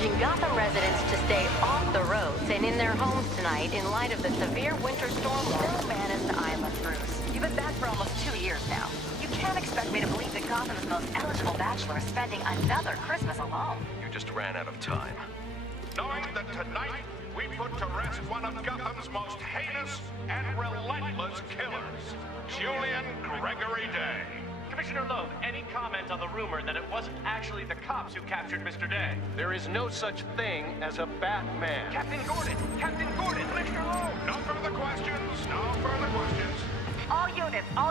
urging Gotham residents to stay off the roads and in their homes tonight in light of the severe winter storm. No man is an island, Bruce. You've been back for almost 2 years now. You can't expect me to believe that Gotham's most eligible bachelor is spending another Christmas alone. You just ran out of time. Knowing that tonight we put to rest one of Gotham's most heinous and relentless killers, Julian Gregory Day. Commissioner Loeb, any comment on the rumor that it wasn't actually the cops who captured Mr. Day? There is no such thing as a Batman. Captain Gordon! Captain Gordon! Commissioner Loeb! No further questions. No further questions. All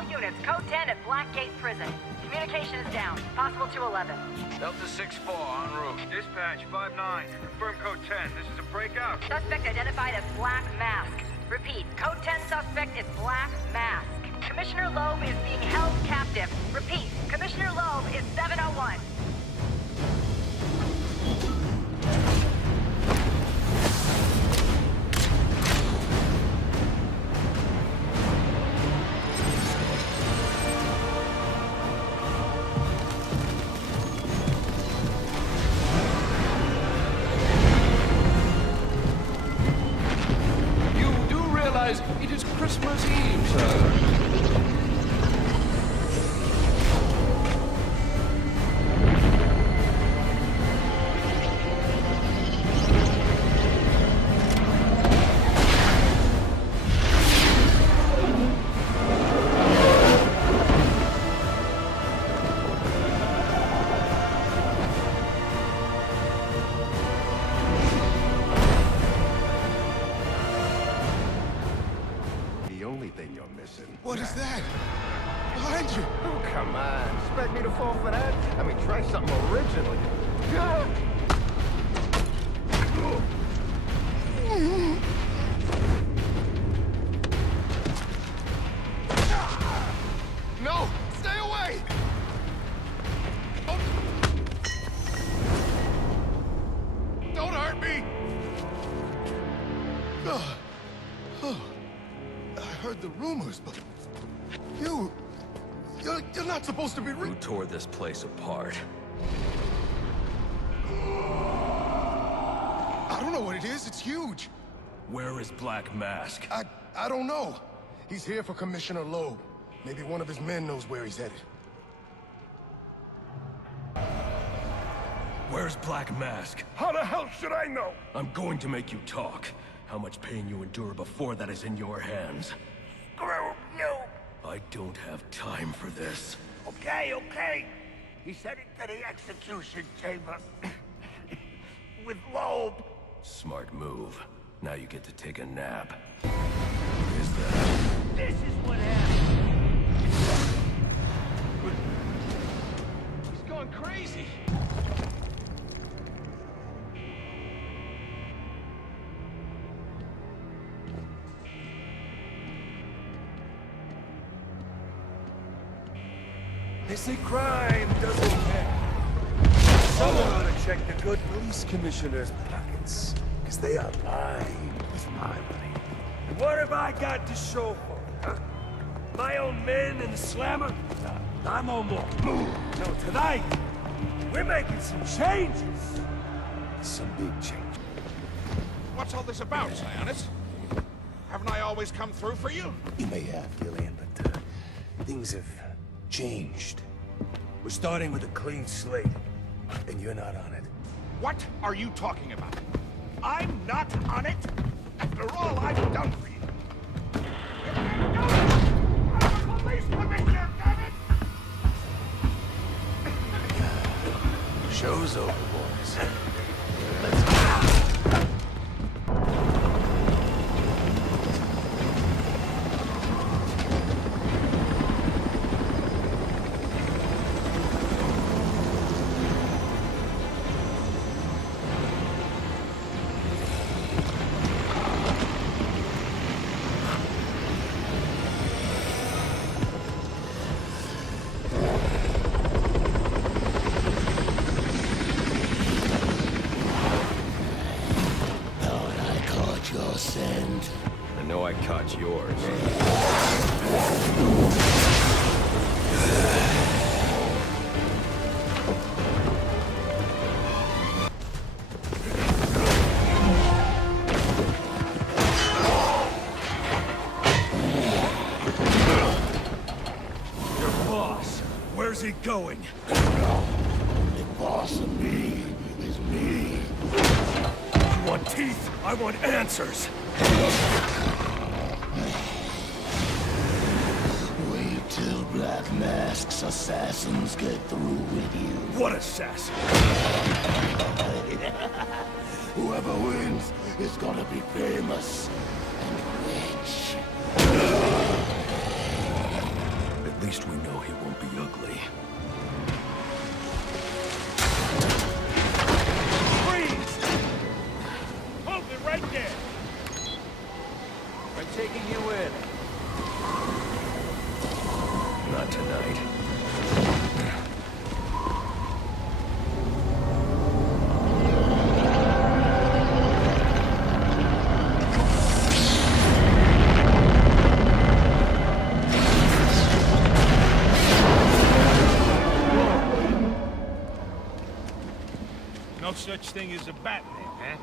units, code 10 at Blackgate Prison. Communication is down, possible to 11. Delta 6-4, en route. Dispatch 5-9, confirm code 10. This is a breakout. Suspect identified as Black Mask. Repeat, code 10 suspect is Black Mask. Commissioner Loeb is being held captive. Repeat, Commissioner Loeb is 701. It is Christmas Eve, sir. What is that? Behind you! Oh, come on. Expect me to fall for that? I mean, try something original. No! Stay away! Don't hurt me! I heard the rumors, but you're not supposed to be Who tore this place apart? I don't know what it is. It's huge. Where is Black Mask? I don't know. He's here for Commissioner Loeb. Maybe one of his men knows where he's headed. Where's Black Mask? How the hell should I know? I'm going to make you talk. How much pain you endure before that is in your hands. Screw you! I don't have time for this. Okay. He's heading to the execution chamber. With Loeb. Smart move. Now you get to take a nap. What is that? This is what happened. He's going crazy! They say crime doesn't pay. Someone ought to check the good police commissioner's pockets, because they are lined with my money. And what have I got to show for it, huh? My own men in the slammer? I'm on more. No, tonight, we're making some changes. Some big changes. What's all this about, Sionis? Haven't I always come through for you? You may have, Gillian, but things have changed. We're starting with a clean slate, and you're not on it. What are you talking about? I'm not on it? After all I've done for you. You can't do it! I'm a police commissioner, damn it! Show's over, boys. Let's go. I know I caught yours. going. The boss of me is me. You want teeth? I want answers. Wait till Black Mask's assassins get through with you. What assassin? Whoever wins is gonna be famous and rich. At least we know he won't be ugly. Freeze! Hold it right there! I'm taking you in. Not tonight. No such thing as a Batman, huh?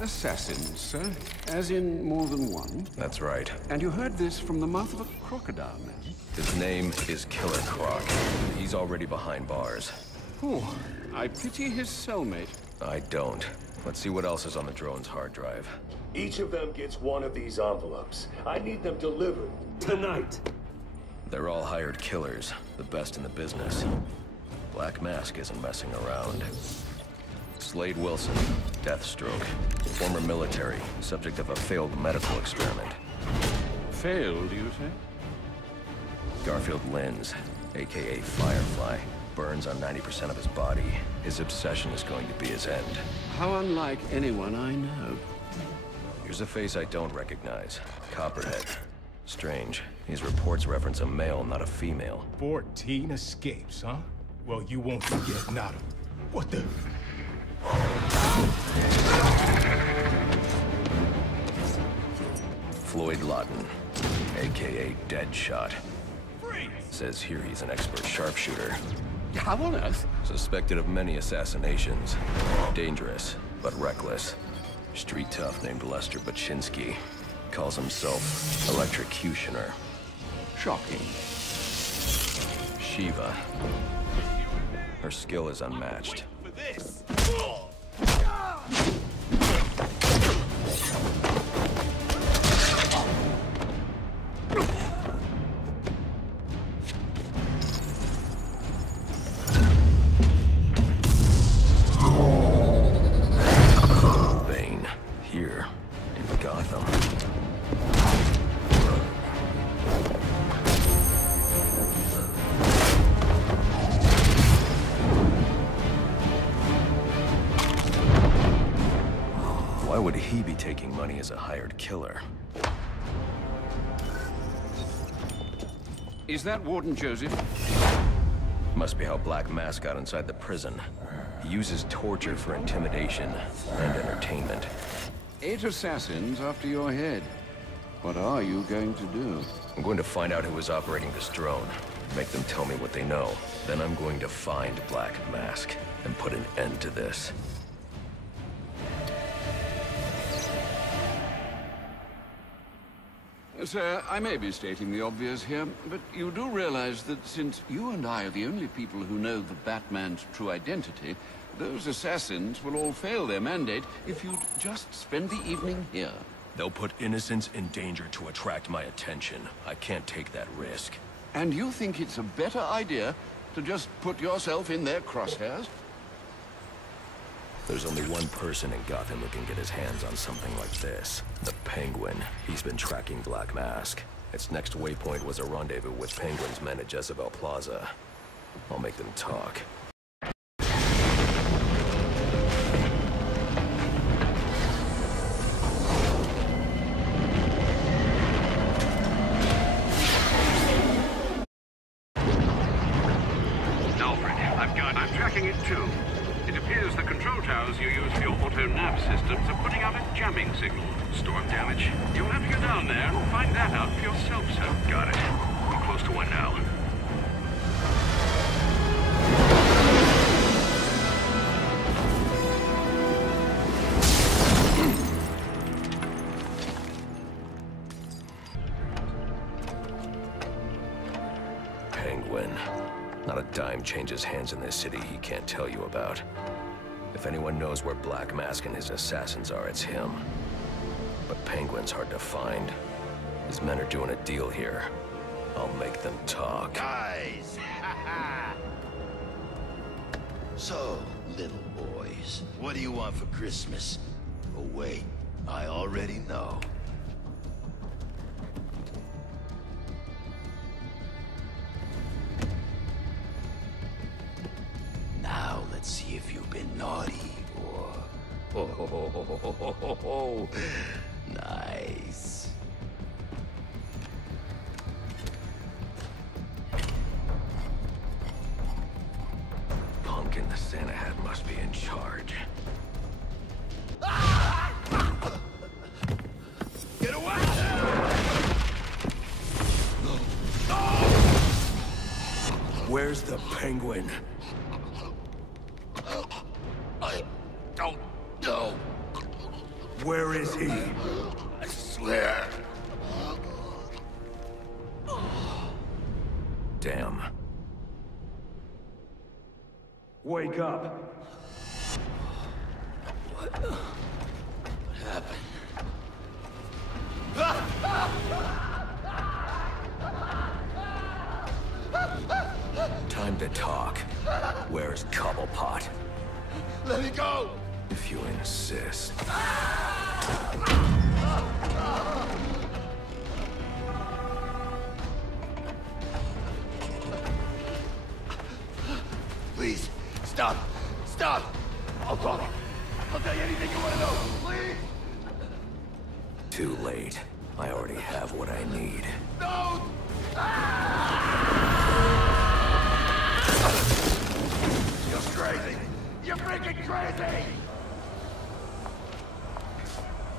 Assassins, sir? As in more than one? That's right. And you heard this from the mouth of a crocodile, man? His name is Killer Croc. He's already behind bars. Oh, I pity his cellmate. I don't. Let's see what else is on the drone's hard drive. Each of them gets one of these envelopes. I need them delivered tonight. They're all hired killers, the best in the business. Black Mask isn't messing around. Slade Wilson, Deathstroke, former military, subject of a failed medical experiment. Failed, you say? Garfield Linz, aka Firefly, burns on 90% of his body. His obsession is going to be his end. How unlike anyone I know. Here's a face I don't recognize. Copperhead. Strange. These reports reference a male, not a female. 14 escapes, huh? Well, you won't forget Nada. What the? Floyd Lawton, aka Deadshot. Says here he's an expert sharpshooter. How on earth? Suspected of many assassinations. Dangerous, but reckless. Street tough named Lester Baczynski. Calls himself Electrocutioner. Shocking. Shiva. Her skill is unmatched. Bane, here in Gotham. Why would he be taking money as a hired killer? Is that Warden Joseph? Must be how Black Mask got inside the prison. He uses torture for intimidation and entertainment. 8 assassins after your head. What are you going to do? I'm going to find out who is operating this drone. Make them tell me what they know. Then I'm going to find Black Mask and put an end to this. Sir, I may be stating the obvious here, but you do realize that since you and I are the only people who know the Batman's true identity, those assassins will all fail their mandate if you'd just spend the evening here. They'll put innocents in danger to attract my attention. I can't take that risk. And you think it's a better idea to just put yourself in their crosshairs? There's only one person in Gotham who can get his hands on something like this. The Penguin. He's been tracking Black Mask. Its next waypoint was a rendezvous with Penguin's men at Jezebel Plaza. I'll make them talk. Alfred, I'm tracking it too. It appears the control towers you use for your auto-nav systems are putting out a jamming signal. Storm damage. You'll have to go down there and find that out for yourself, sir. Got it. I'm close to one now. Penguin. Not a dime changes hands in this city he can't tell you about. If anyone knows where Black Mask and his assassins are, it's him. But Penguin's hard to find. His men are doing a deal here. I'll make them talk. Guys! So, little boys, what do you want for Christmas? Oh wait, I already know. Now let's see if you've been naughty or... Oh, nice. Punk in the Santa hat must be in charge. Get away! Where's the Penguin? I don't know. Where is he? I swear. Damn. Wake up. What happened? Time to talk. Where's Cobblepot? Let me go! If you insist. Please, stop! Stop! I'll talk. I'll tell you anything you want to know, please! Too late. I already have what I need. No! You're crazy! You're freaking crazy!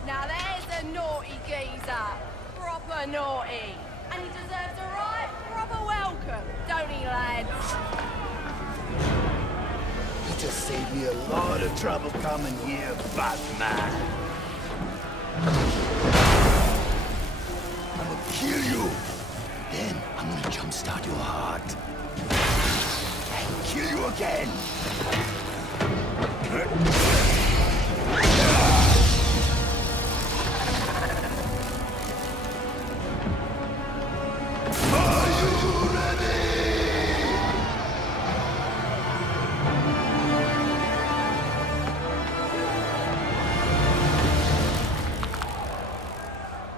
Now there's a naughty geezer. Proper naughty. And he deserves a right proper welcome, don't he, lads? You just saved me a lot of trouble coming here, Batman. I'm gonna kill you. Then I'm gonna jumpstart your heart. And kill you again. Are you ready?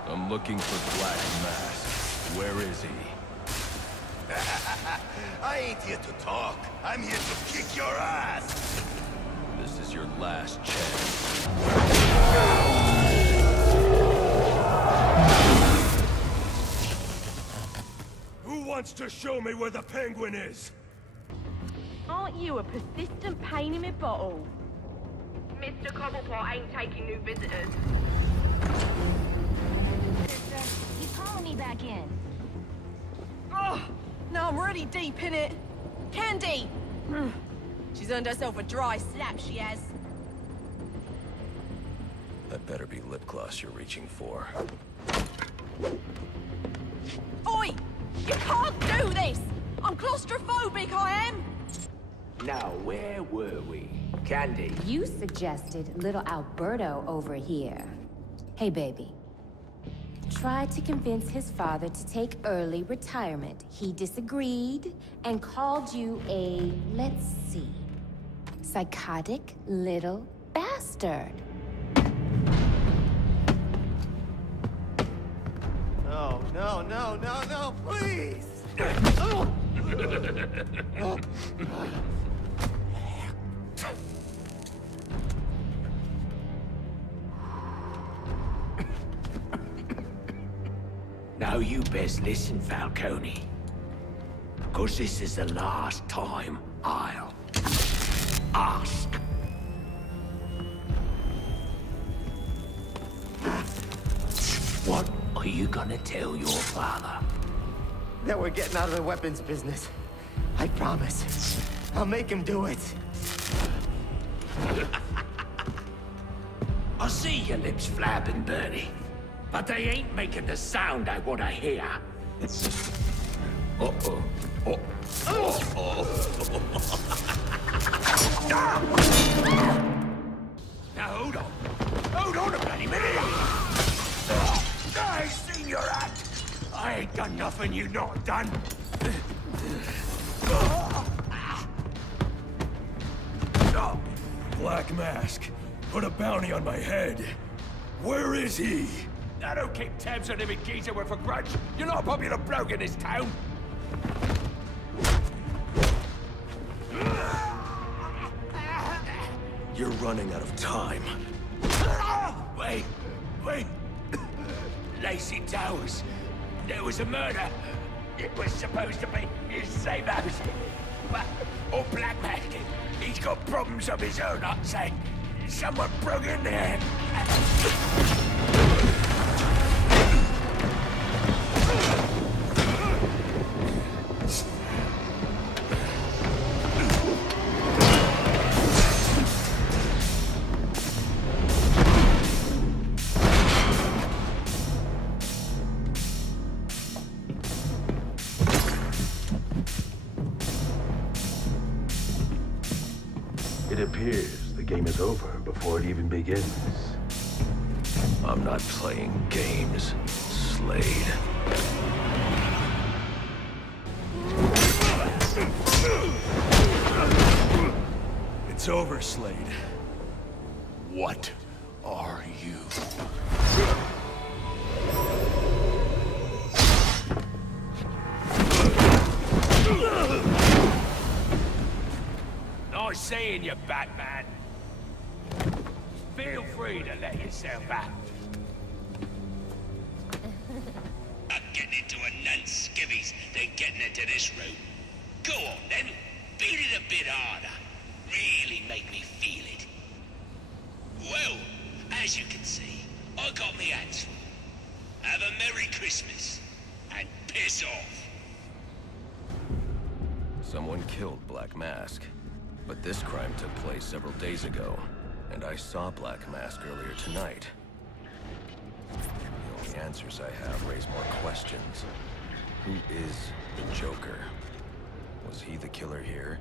I'm looking for Black Mask. Where is he? I ain't here to talk. I'm here to kick your ass. This is your last chance. Who wants to show me where the Penguin is? Aren't you a persistent pain in my bottle? Mr. Cobblepot ain't taking new visitors. You calling me back in? Oh, now I'm really deep in it. Candy! She's earned herself a dry slap, she has. That better be lip gloss you're reaching for. Oi! You can't do this! I'm claustrophobic, I am! Now, where were we? Candy? You suggested little Alberto over here. Hey, baby. Tried to convince his father to take early retirement. He disagreed and called you a, let's see, psychotic little bastard. No, no, no, no, no, please! Now you best listen, Falcone. Because this is the last time I'll ask What are you gonna tell your father? That we're getting out of the weapons business. I promise. I'll make him do it. I see your lips flapping, Bernie. But they ain't making the sound I want to hear. Uh-oh. Oh. Now hold on. Hold on a bloody minute. I seen your act. I ain't done nothing you not done. Black Mask, put a bounty on my head. Where is he? I don't keep tabs on every geezer with a grudge. You're not a popular bloke in this town. You're running out of time. Wait. Lacey Towers. There was a murder. It was supposed to be his same house. Or Black Mask. He's got problems of his own, I'd say. Someone broke in there. It appears the game is over before it even begins. I'm not playing games, Slade. It's over, Slade. What are you? Nice seeing you, Batman. Feel free to let yourself out. I'm getting into a nun's skivvies than getting into this room. Go on then, beat it a bit harder. Really make me feel it. Well, as you can see, I got me hands full. Have a Merry Christmas, and piss off. Someone killed Black Mask. But this crime took place several days ago, and I saw Black Mask earlier tonight. The only answers I have raise more questions. Who is the Joker? Was he the killer here?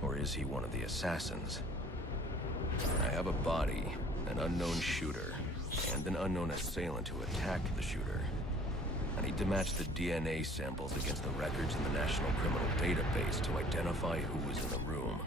Or is he one of the assassins? I have a body, an unknown shooter, and an unknown assailant who attacked the shooter. I need to match the DNA samples against the records in the National Criminal Database to identify who was in the room.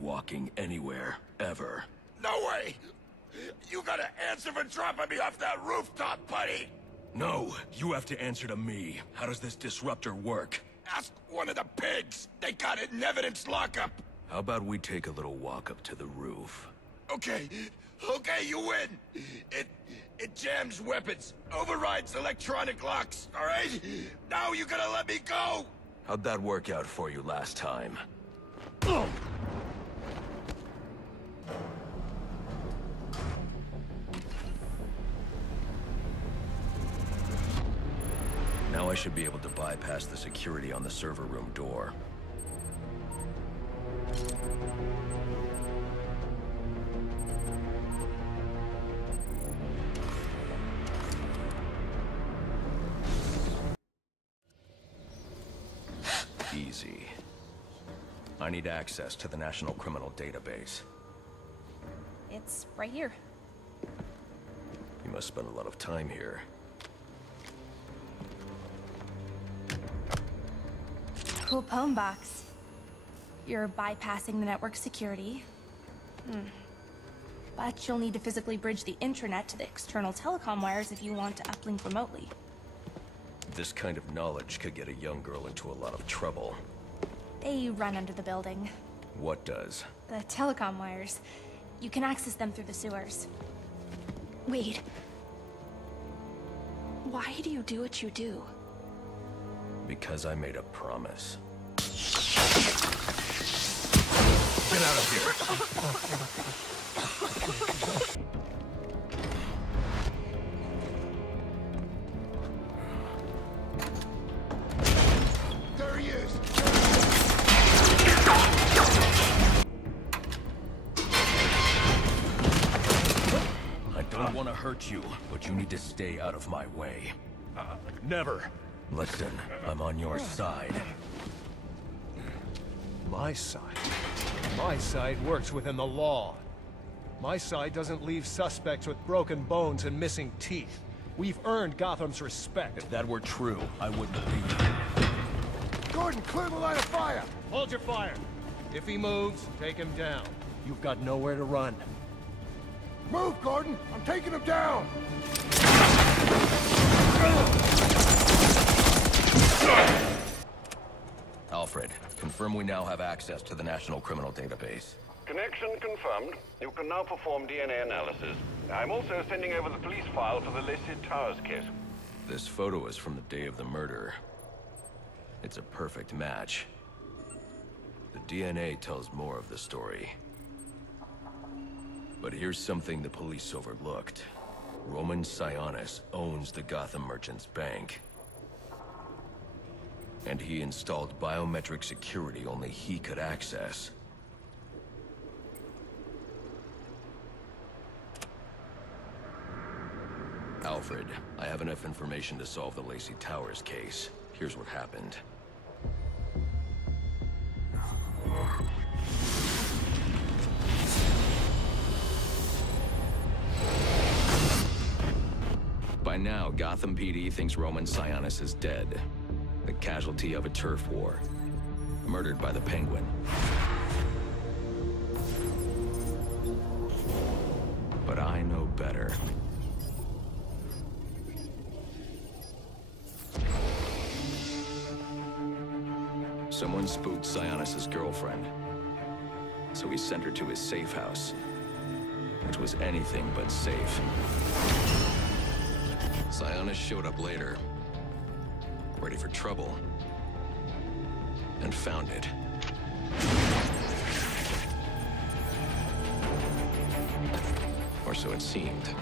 Walking anywhere, ever. No way! You gotta answer for dropping me off that rooftop, buddy! No, you have to answer to me. How does this disruptor work? Ask one of the pigs! They got it in evidence lockup! How about we take a little walk up to the roof? Okay, you win! It jams weapons, overrides electronic locks, alright? Now you gotta let me go! How'd that work out for you last time? Now I should be able to bypass the security on the server room door. Easy. I need access to the National Criminal Database. It's right here. You must spend a lot of time here. Cool poem box. You're bypassing the network security. But you'll need to physically bridge the intranet to the external telecom wires if you want to uplink remotely. This kind of knowledge could get a young girl into a lot of trouble. They run under the building. What does? The telecom wires. You can access them through the sewers. Wait. Why do you do what you do? Because I made a promise. Get out of here! There he is! I don't want to hurt you, but you need to stay out of my way. Never. Listen, I'm on your side. My side? My side works within the law. My side doesn't leave suspects with broken bones and missing teeth. We've earned Gotham's respect. If that were true, I wouldn't leave you. Gordon, clear the line of fire! Hold your fire. If he moves, take him down. You've got nowhere to run. Move, Gordon! I'm taking him down! Alfred, confirm we now have access to the National Criminal Database. Connection confirmed. You can now perform DNA analysis. I'm also sending over the police file for the listed Towers case. This photo is from the day of the murder. It's a perfect match. The DNA tells more of the story. But here's something the police overlooked. Roman Sionis owns the Gotham Merchants Bank. And he installed biometric security only he could access. Alfred, I have enough information to solve the Lacey Towers case. Here's what happened. By now, Gotham PD thinks Roman Sionis is dead. The casualty of a turf war. Murdered by the Penguin. But I know better. Someone spooked Sionis' girlfriend. So he sent her to his safe house. Which was anything but safe. Sionis showed up later. Ready for trouble. And found it. Or so it seemed.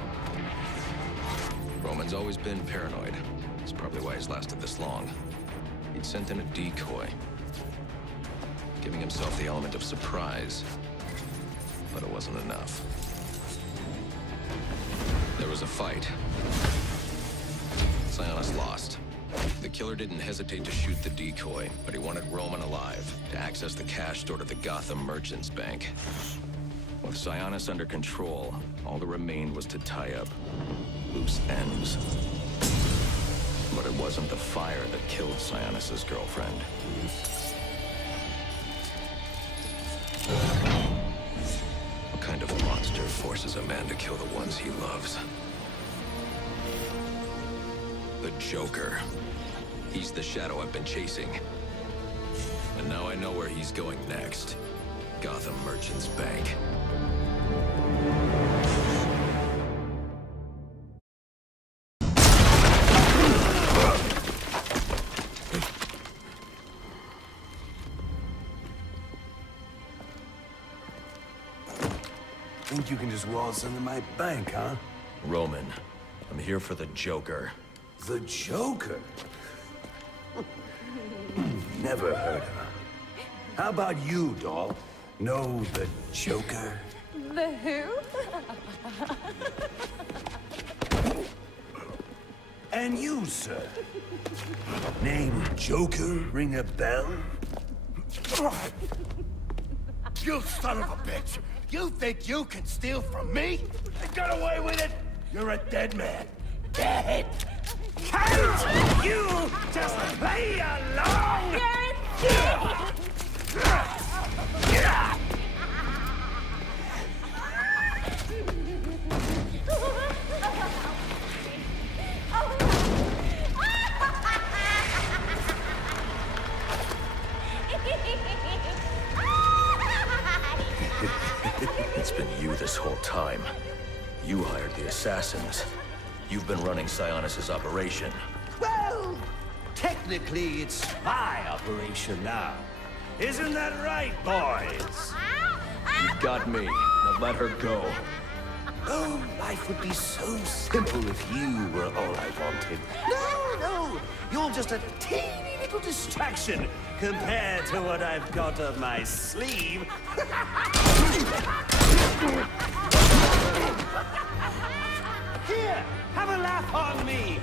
Roman's always been paranoid. That's probably why he's lasted this long. He'd sent in a decoy. Giving himself the element of surprise. But it wasn't enough. There was a fight. Sionis lost. The killer didn't hesitate to shoot the decoy, but he wanted Roman alive to access the cash stored at the Gotham Merchants Bank. With Sionis under control, all that remained was to tie up loose ends. But it wasn't the fire that killed Sionis' girlfriend. What kind of monster forces a man to kill the ones he loves? The Joker. He's the shadow I've been chasing. And now I know where he's going next. Gotham Merchants Bank. Think you can just waltz into my bank, huh? Roman, I'm here for the Joker. The Joker? Never heard of her. How about you, doll? Know the Joker? The who? And you, sir? Name Joker ring a bell? You son of a bitch! You think you can steal from me? You got away with it? You're a dead man. Dead! Can't you just play along? It's been you this whole time. You hired the assassins. You've been running Sionis' operation. Well, technically it's my operation now. Isn't that right, boys? You got me. Now let her go. Oh, life would be so simple if you were all I wanted. No, you're just a teeny little distraction compared to what I've got up my sleeve. Here, have a laugh on me.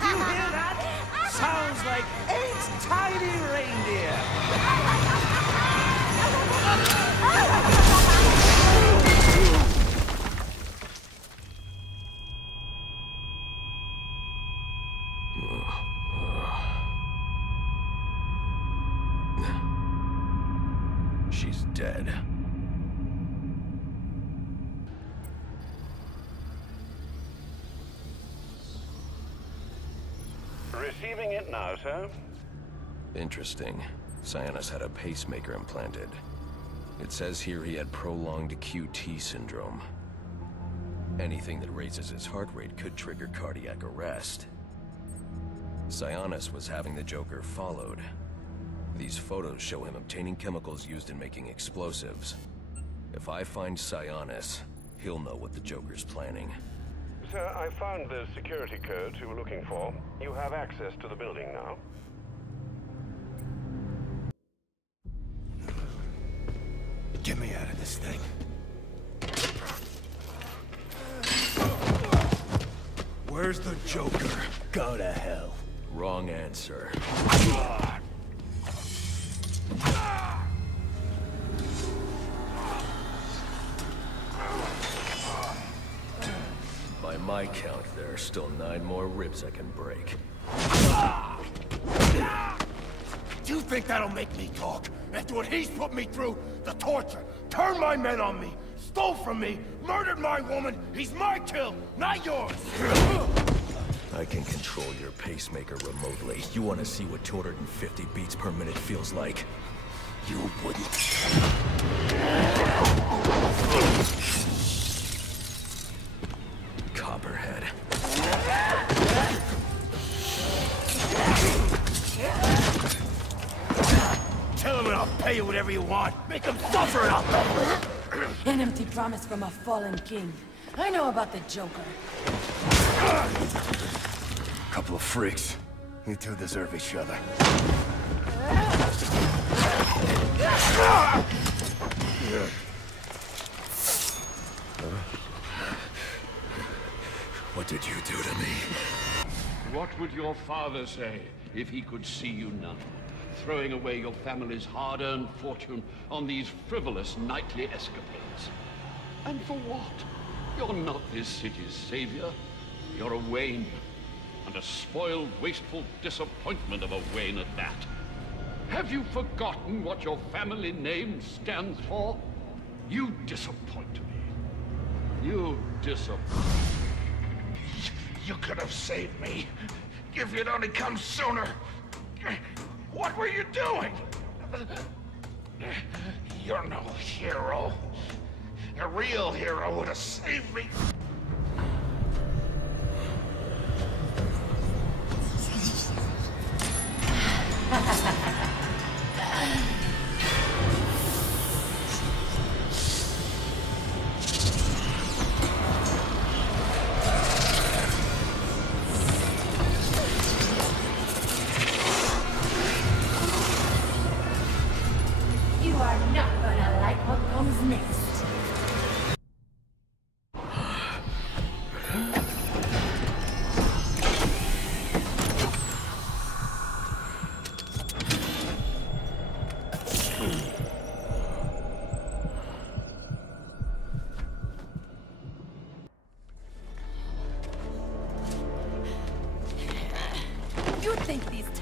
Do you hear that? Sounds like 8 tiny reindeer. She's dead. Receiving it now, sir. Interesting. Sionis had a pacemaker implanted. It says here he had prolonged QT syndrome. Anything that raises his heart rate could trigger cardiac arrest. Sionis was having the Joker followed. These photos show him obtaining chemicals used in making explosives. If I find Sionis, he'll know what the Joker's planning. Sir, I found the security codes you were looking for. You have access to the building now. Get me out of this thing. Where's the Joker? Go to hell. Wrong answer. By my count, there are still 9 more ribs I can break. Do you think that'll make me talk? After what he's put me through, the torture, turned my men on me, stole from me, murdered my woman, he's my kill, not yours! I can control your pacemaker remotely. You want to see what 250 beats per minute feels like? You wouldn't. Copperhead. Tell him and I'll pay you whatever you want. Make him suffer out there! An empty promise from a fallen king. I know about the Joker. Couple of freaks. You two deserve each other. What did you do to me? What would your father say if he could see you now, throwing away your family's hard-earned fortune on these frivolous nightly escapades? And for what? You're not this city's savior. You're a Wayne. And a spoiled, wasteful disappointment of a Wayne at that. Have you forgotten what your family name stands for? You disappoint me. You disappoint me. You could have saved me. If you'd only come sooner. What were you doing? You're no hero. A real hero would have saved me.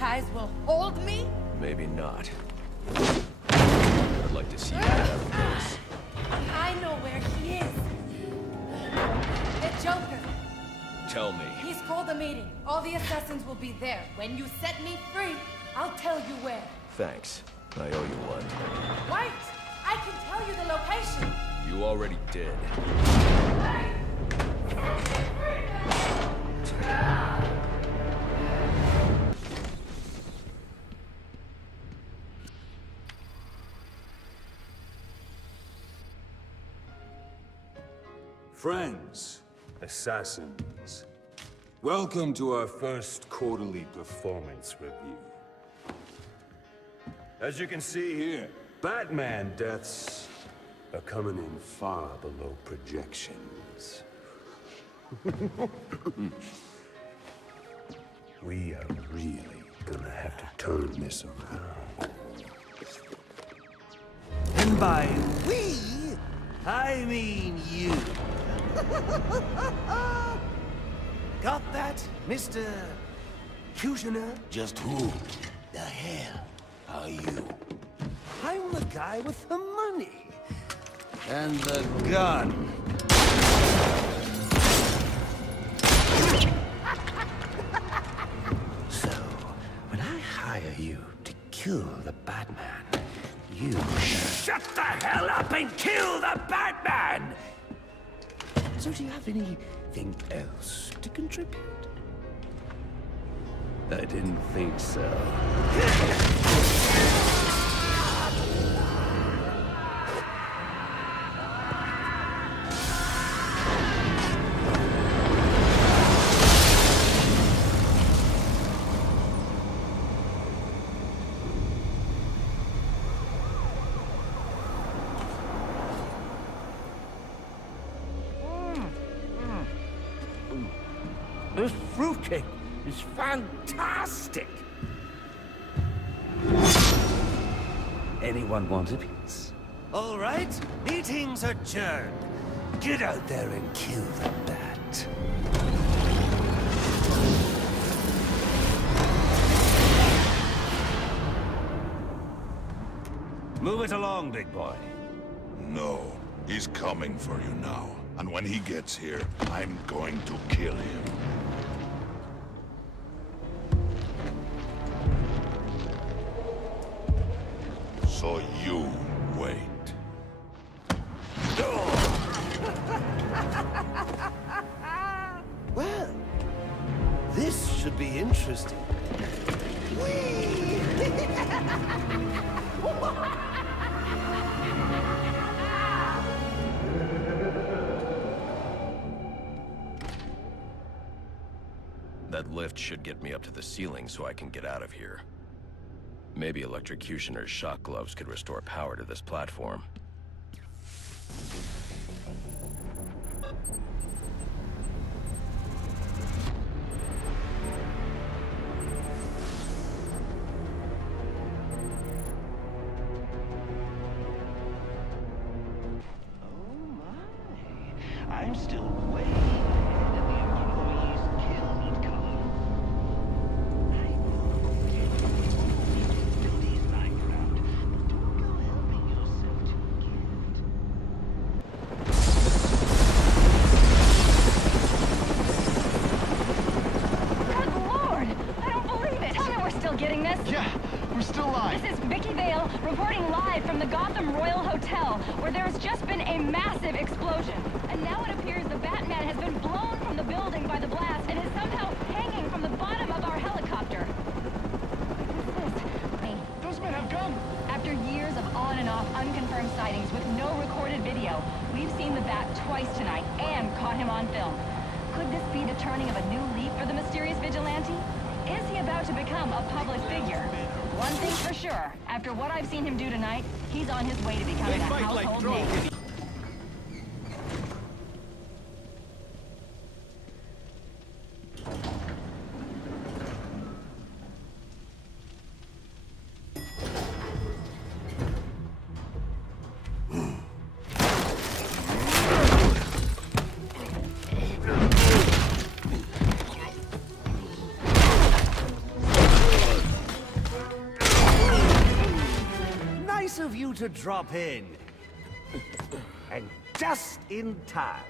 guys will hold me? Maybe not. I'd like to see you get out of this. I know where he is. The Joker. Tell me. He's called a meeting. All the assassins will be there. When you set me free, I'll tell you where. Thanks. I owe you one. Wait! I can tell you the location. You already did. Friends, assassins, welcome to our first quarterly performance review. As you can see here, Batman deaths are coming in far below projections. We are really gonna have to turn this around. And by we, I mean you. Got that, Mr. Cutioner? Just who the hell are you? I'm the guy with the money. And the gun. So, when I hire you to kill the Batman, you shut the hell up and kill the Batman! So do you have anything else to contribute? I didn't think so. This fruitcake is fantastic! Anyone want a piece? All right, meeting's adjourned. Get out there and kill the bat. Move it along, big boy. No, he's coming for you now. And when he gets here, I'm going to kill him. So you wait. Well, this should be interesting. That lift should get me up to the ceiling so I can get out of here. Maybe Electrocutioner's shock gloves could restore power to this platform. I'm still way ahead of the employees killed at color. Billy's Minecraft, but don't go helping yourself to Good Lord! I don't believe it! Tell me we're still getting this! Yeah, we're still live. This is Vicky Vale reporting live from the Gotham Royal Hotel, where there has just been a massive explosion. And now it appears the Batman has been blown from the building by the blast and is somehow hanging from the bottom of our helicopter. What's this? Hey. Those men have guns. After years of on and off unconfirmed sightings with no recorded video, we've seen the Bat twice tonight and caught him on film. Could this be the turning of a new leaf for the mysterious vigilante? Is he about to become a public figure? One thing's for sure, after what I've seen him do tonight, he's on his way to becoming a household name. to drop in. And just in time.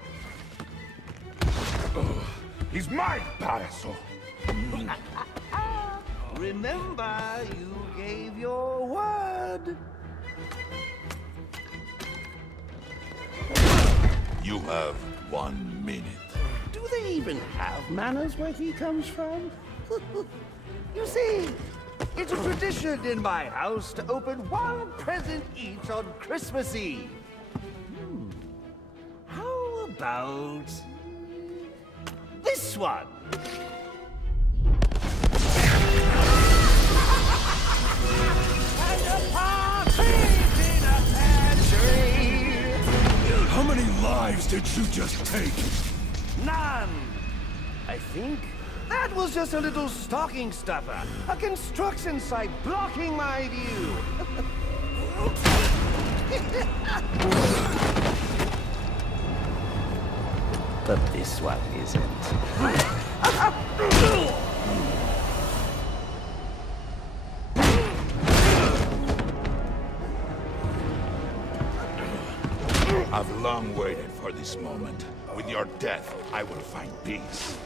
He's mine, Paraso. Remember, you gave your word. You have 1 minute. Do they even have manners where he comes from? You see, it's a tradition in my house to open one present each on Christmas Eve. How about this one? And a partridge in a pear tree. How many lives did you just take? None. I think that was just a little stocking stuffer. A construction site blocking my view. But this one isn't. I've long waited for this moment. With your death, I will find peace.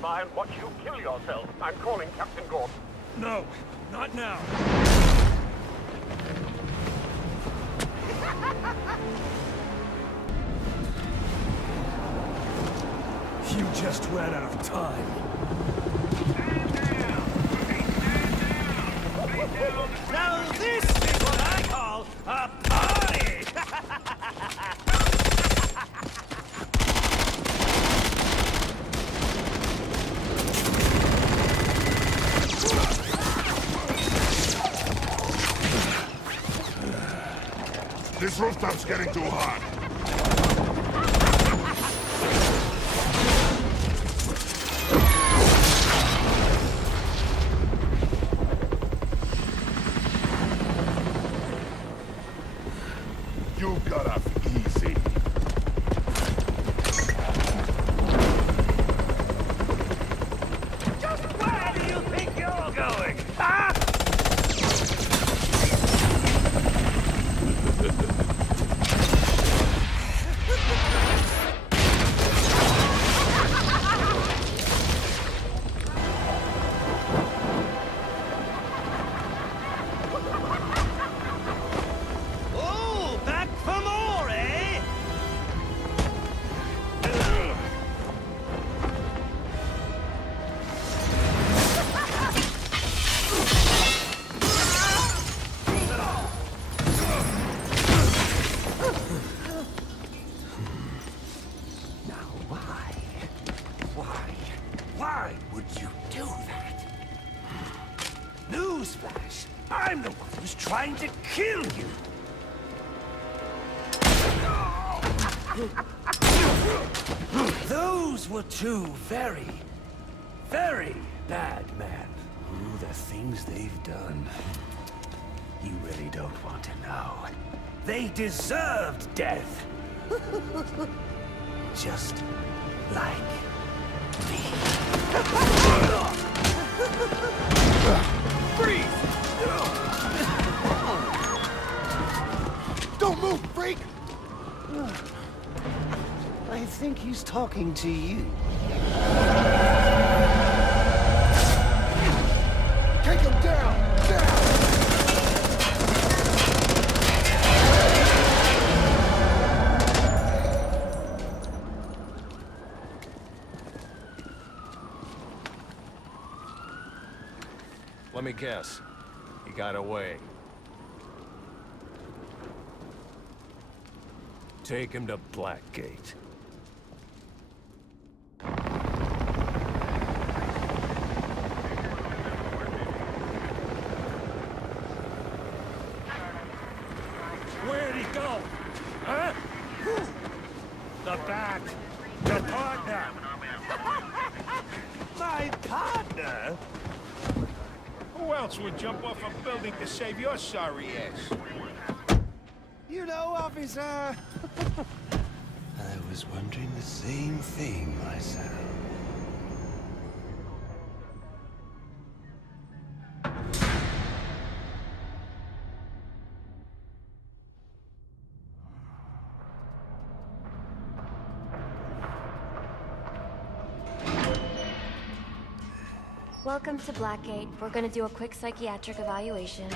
By and watch you kill yourself. I'm calling Captain Gordon. No, not now. You just ran out of time. Now this is what I call a party! This rooftop's getting too hot. You got off easy. Just where do you think you're going? Ah! Why would you do that? Newsflash! I'm the one who's trying to kill you! Those were two very, very bad men. Ooh, the things they've done. You really don't want to know. They deserved death. Just like me. Freeze! Don't move, freak! I think he's talking to you. Take him down! Down! Let me guess. He got away. take him to Blackgate. Where'd he go? Huh? The Bat. Your partner. My partner? Who else would jump off a building to save your sorry ass? You know, officer. I was wondering the same thing myself. Welcome to Blackgate. We're gonna do a quick psychiatric evaluation.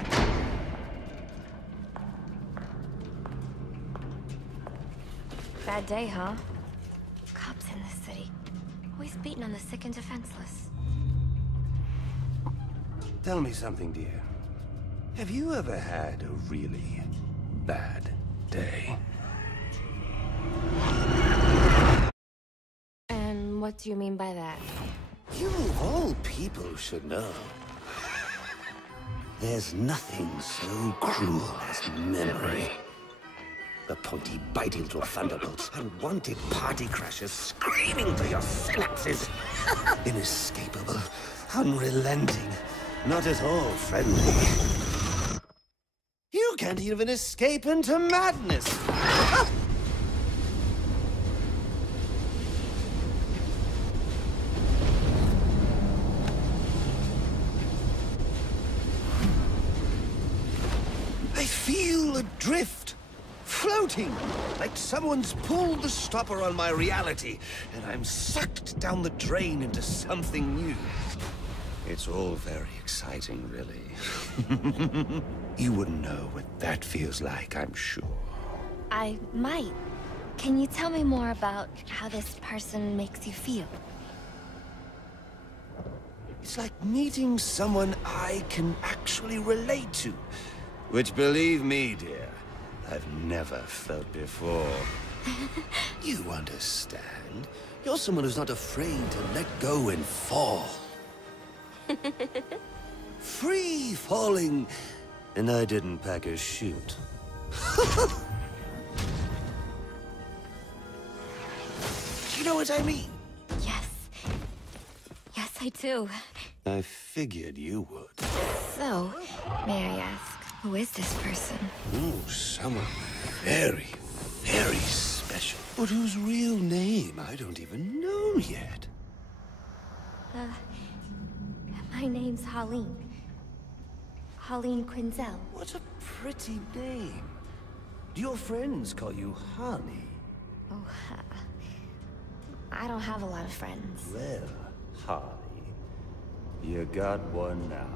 Bad day, huh? Cops in this city. Always beating on the sick and defenseless. Tell me something, dear. Have you ever had a really bad day? And what do you mean by that? You of all people should know. There's nothing so cruel as memory. The pointy, biting little thunderbolts, unwanted party crashers screaming through your synapses. Inescapable, unrelenting, not at all friendly. You can't even escape into madness. I feel adrift. Floating, like someone's pulled the stopper on my reality, and I'm sucked down the drain into something new. It's all very exciting, really. You wouldn't know what that feels like, I'm sure. I might. Can you tell me more about how this person makes you feel? It's like meeting someone I can actually relate to. Which, believe me, dear, I've never felt before. You understand. You're someone who's not afraid to let go and fall. Free falling, and I didn't pack a chute. You know what I mean? Yes. Yes, I do. I figured you would. So, may I ask, who is this person? Oh, someone very, very special. But whose real name I don't even know yet. My name's Harleen. Harleen Quinzel. What a pretty name. Do your friends call you Harley? Oh, I don't have a lot of friends. Well, Harley, you got one now.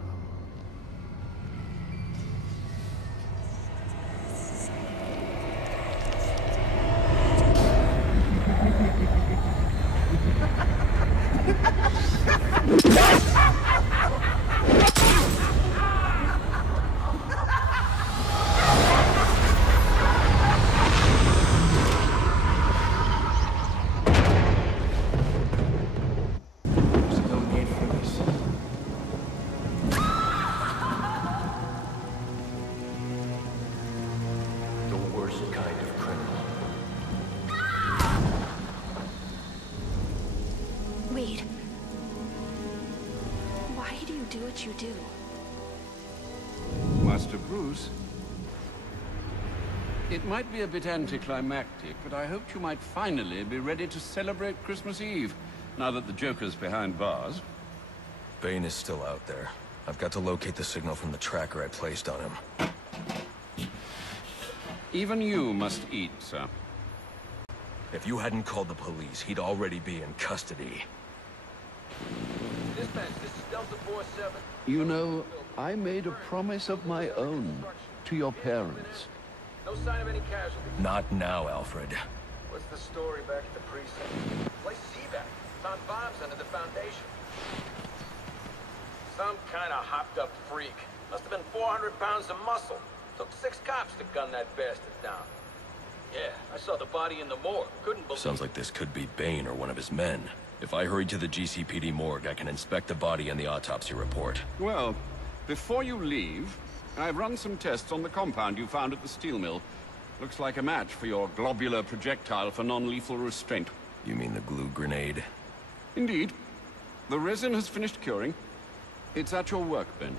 Wait. Why do you do what you do? Master Bruce, it might be a bit anticlimactic, but I hoped you might finally be ready to celebrate Christmas Eve, now that the Joker's behind bars. Bane is still out there. I've got to locate the signal from the tracker I placed on him. Even you must eat, sir. If you hadn't called the police, he'd already be in custody. Dispatch, this is Delta 47. You know, I made a promise of my own to your parents. No sign of any casualties. Not now, Alfred. What's the story back at the precinct? Place Seaback. Found bombs under the foundation. Some kind of hopped-up freak. Must have been 400 pounds of muscle. Took 6 cops to gun that bastard down. Yeah, I saw the body in the morgue. Couldn't believe Sounds like this could be Bane or one of his men. If I hurry to the GCPD morgue, I can inspect the body and the autopsy report. Well, before you leave, I've run some tests on the compound you found at the steel mill. Looks like a match for your globular projectile for non-lethal restraint. You mean the glue grenade? Indeed. The resin has finished curing. It's at your workbench.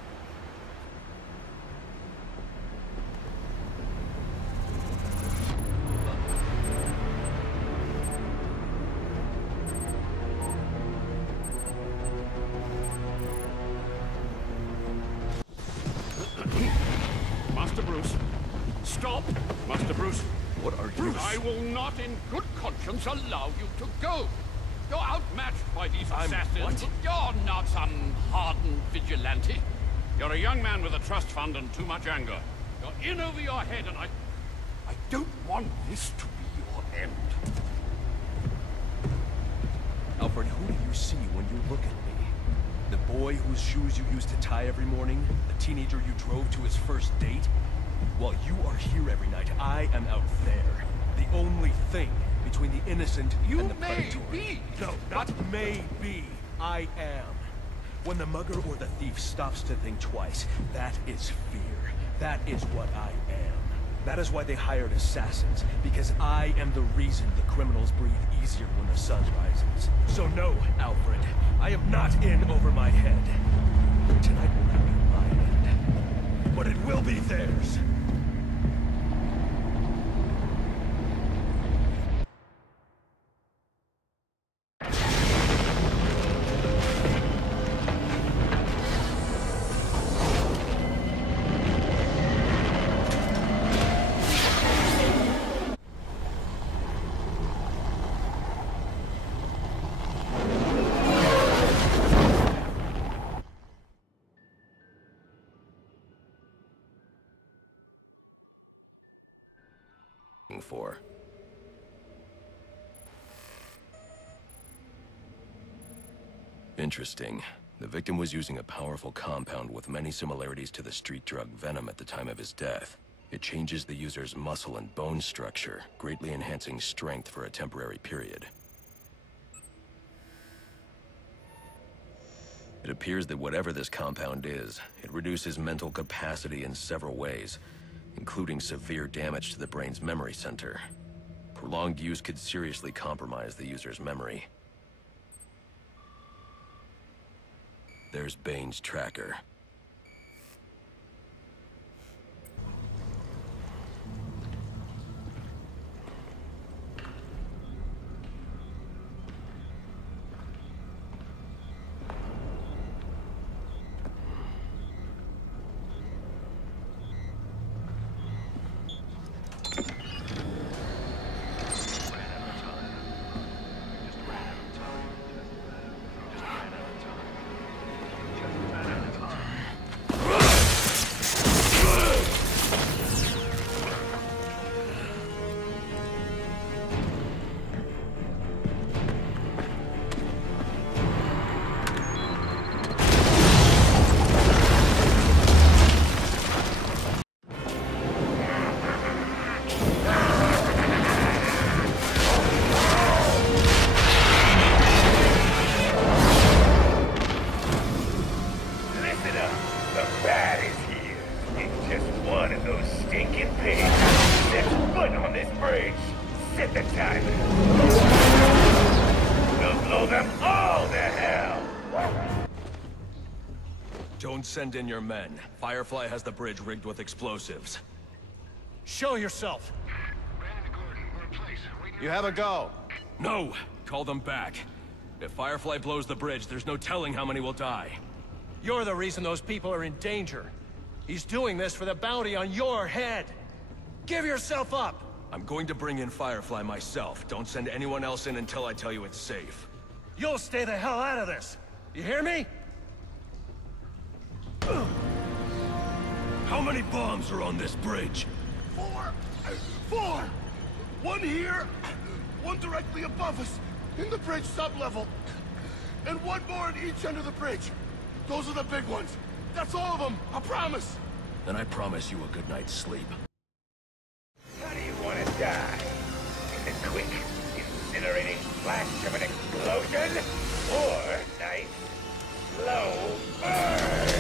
Master Bruce, stop! Master Bruce, what are you? I will not in good conscience allow you to go. You're outmatched by these assassins. What? You're not some hardened vigilante. You're a young man with a trust fund and too much anger. You're in over your head, and I don't want this to be your end. Alfred, who do you see when you look at me? The boy whose shoes you used to tie every morning? The teenager you drove to his first date? While you are here every night, I am out there. The only thing between the innocent and the predatory. Be. No, not may be. I am. When the mugger or the thief stops to think twice, that is fear. That is what I am. That is why they hired assassins, because I am the reason the criminals breathe easier when the sun rises. So no, Alfred, I am not in over my head. Tonight will not be my end, but it will be theirs. For. Interesting. The victim was using a powerful compound with many similarities to the street drug Venom at the time of his death. It changes the user's muscle and bone structure, greatly enhancing strength for a temporary period. It appears that whatever this compound is, it reduces mental capacity in several ways, including severe damage to the brain's memory center. Prolonged use could seriously compromise the user's memory. There's Bane's tracker. Don't send in your men. Firefly has the bridge rigged with explosives. Show yourself! You have a go. No! Call them back. If Firefly blows the bridge, there's no telling how many will die. You're the reason those people are in danger. He's doing this for the bounty on your head. Give yourself up! I'm going to bring in Firefly myself. Don't send anyone else in until I tell you it's safe. You'll stay the hell out of this! You hear me? How many bombs are on this bridge? 4! One here, one directly above us, in the bridge sublevel, and one more at each end of the bridge. Those are the big ones. That's all of them, I promise. Then I promise you a good night's sleep. How do you want it? die? In a quick, incinerating flash of an explosion? Or nice, slow burn?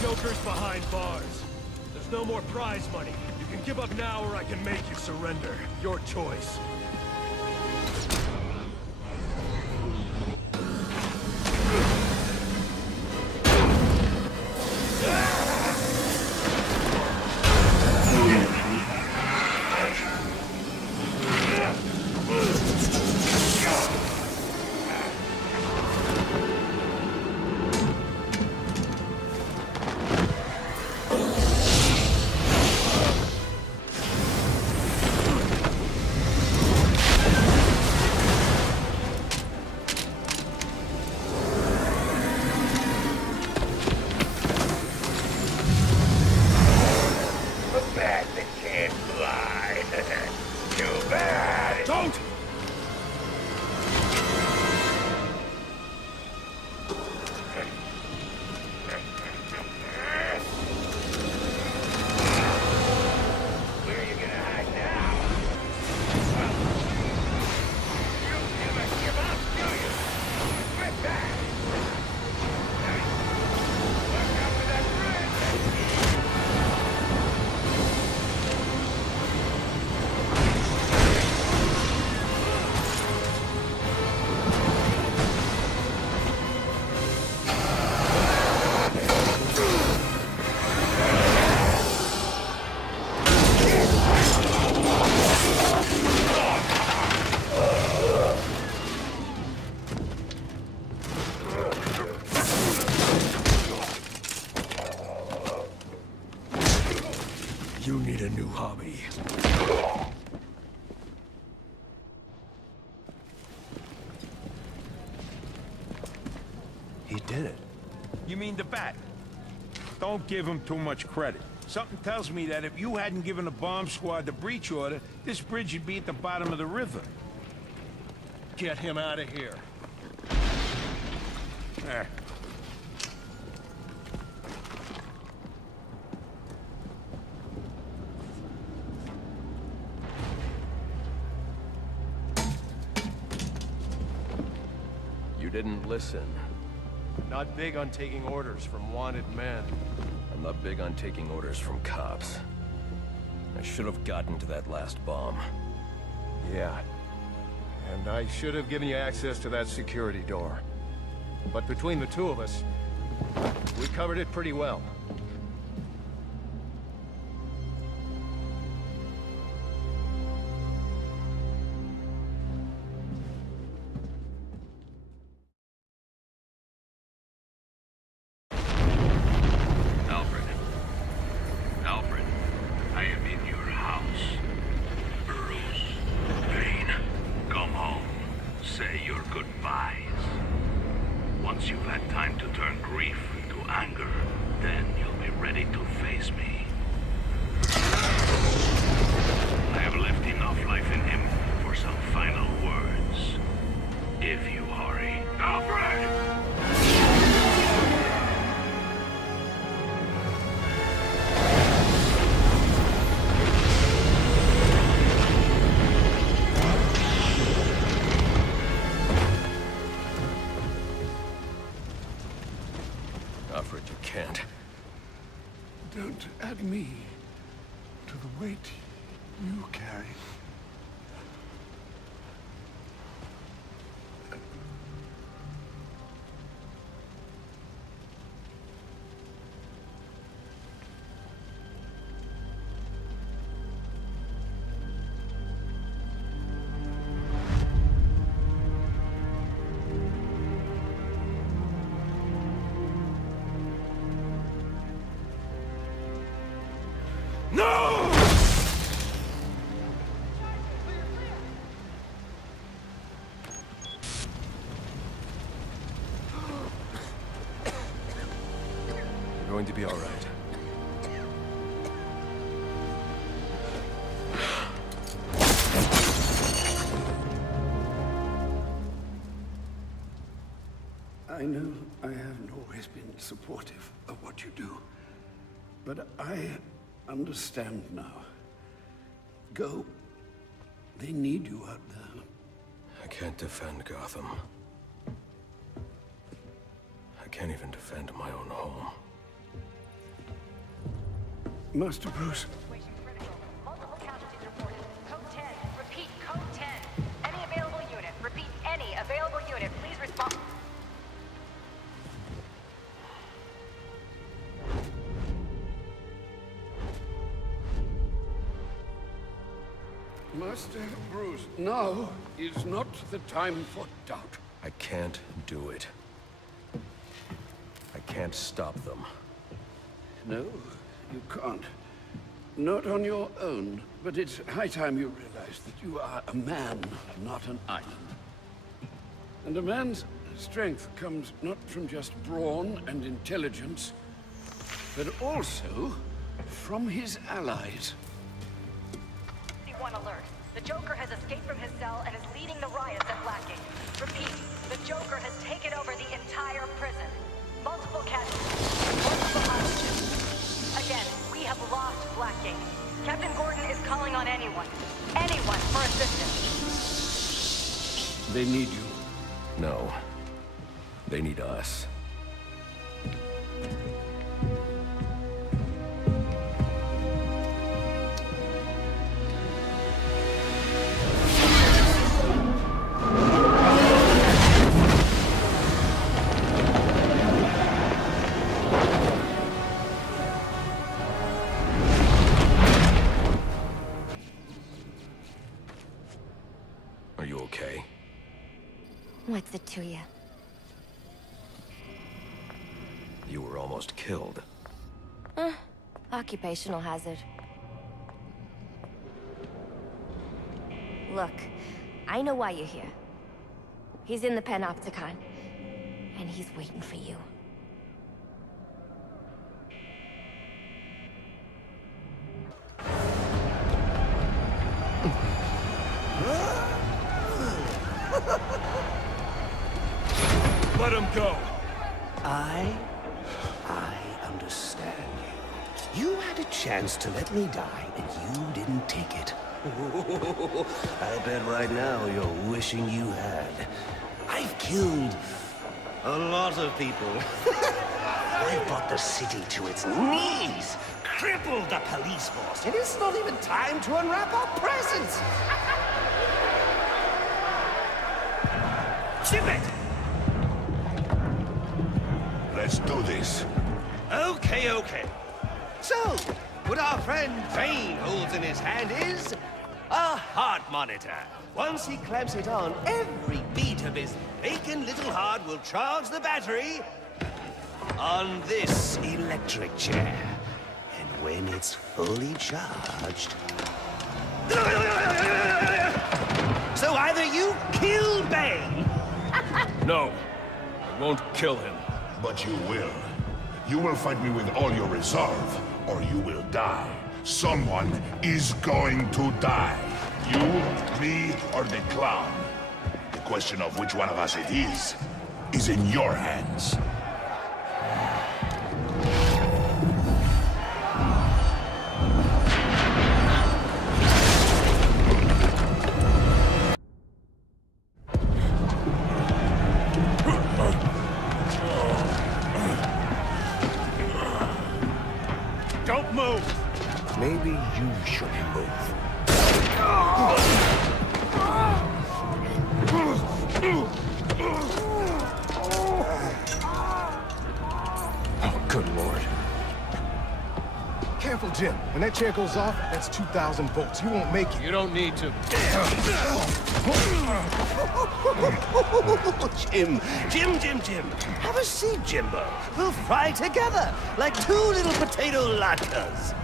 Joker's behind bars. There's no more prize money. You can give up now or I can make you surrender. Your choice. You need a new hobby. He did it. You mean the Bat? Don't give him too much credit. Something tells me that if you hadn't given the bomb squad the breach order, this bridge would be at the bottom of the river. Get him out of here. You didn't listen. Not big on taking orders from wanted men. I'm not big on taking orders from cops. I should have gotten to that last bomb. Yeah. And I should have given you access to that security door. But between the two of us, we covered it pretty well. Alfred, I am in your house. Bruce, Payne, come home. Say your goodbyes. Once you've had time to turn grief into anger, then you'll be ready to face me. I have left enough life in him for some final words. If you hurry. Alfred! Alfred, you can't. Don't add me to the weight you carry. You're going to be all right. I know I haven't always been supportive of what you do, but I understand now. Go. They need you out there. I can't defend Gotham. I can't even defend my own home. Master Bruce. Multiple casualties reported. Code 10. Repeat, code 10. Any available unit. Repeat, any available unit. Please respond. Master Bruce, now is not the time for doubt. I can't do it. I can't stop them. No, you can't. Not on your own, but it's high time you realize that you are a man, not an island. And a man's strength comes not from just brawn and intelligence, but also from his allies. One alert. The Joker has escaped from his cell and is leading the riots at Blackgate. Repeat, the Joker has taken over the entire prison. Multiple casualties. Multiple hostages. Again, we have lost Blackgate. Captain Gordon is calling on anyone. Anyone for assistance. They need you. No. They need us. Are you okay? What's it to you? You were almost killed. Occupational hazard. Look, I know why you're here. He's in the Panopticon, and he's waiting for you. Let him go. I understand you. You had a chance to let me die, and you didn't take it. I bet right now you're wishing you had. I've killed a lot of people. I've brought the city to its knees, crippled the police force, and it's not even time to unwrap our presents. Ship it! Let's do this. Okay, okay. So, what our friend Bane holds in his hand is a heart monitor. Once he clamps it on, every beat of his bacon little heart will charge the battery on this electric chair. And when it's fully charged... So either you kill Bane... No, I won't kill him. But you will. You will fight me with all your resolve, or you will die. Someone is going to die. You, me, or the clown. The question of which one of us it is in your hands. Don't move! Maybe you should move. Oh, good lord. Careful, Jim. When that chair goes off, that's 2,000 volts. You won't make it. You don't need to. Jim. Have a seat, Jimbo. We'll fry together, like two little potato latkes.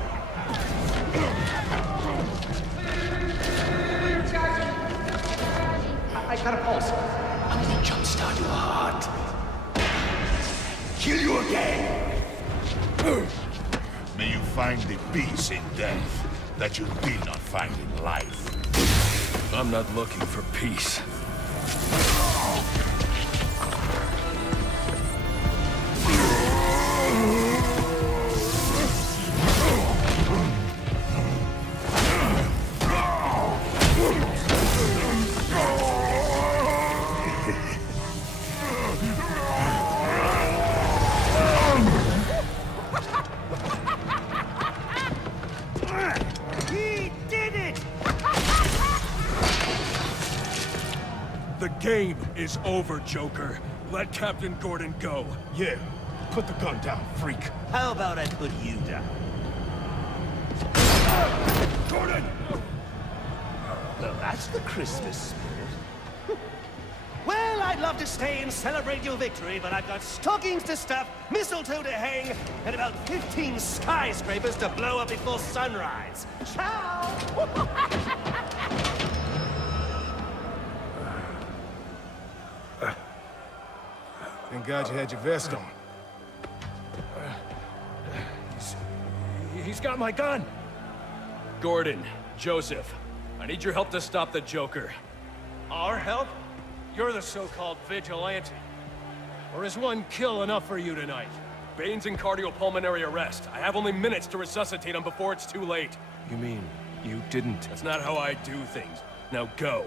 I got a pulse. I'm gonna jumpstart your heart. Kill you again. May you find the peace in death that you did not find in life. I'm not looking for peace. The game is over, Joker. Let Captain Gordon go. Yeah. Put the gun down, freak. How about I put you down? Gordon! Well, that's the Christmas spirit. Well, I'd love to stay and celebrate your victory, but I've got stockings to stuff, mistletoe to hang, and about 15 skyscrapers to blow up before sunrise. Ciao! Thank God you had your vest on. He's got my gun! Gordon, Joseph, I need your help to stop the Joker. Our help? You're the so-called vigilante. Or is one kill enough for you tonight? Bane's in cardiopulmonary arrest. I have only minutes to resuscitate him before it's too late. You mean you didn't? That's not how I do things. Now go.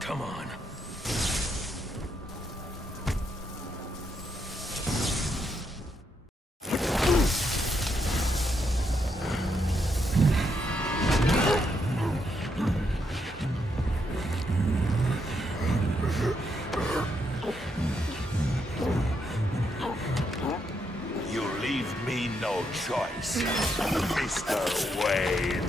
Come on. You leave me no choice, Mr. Wayne.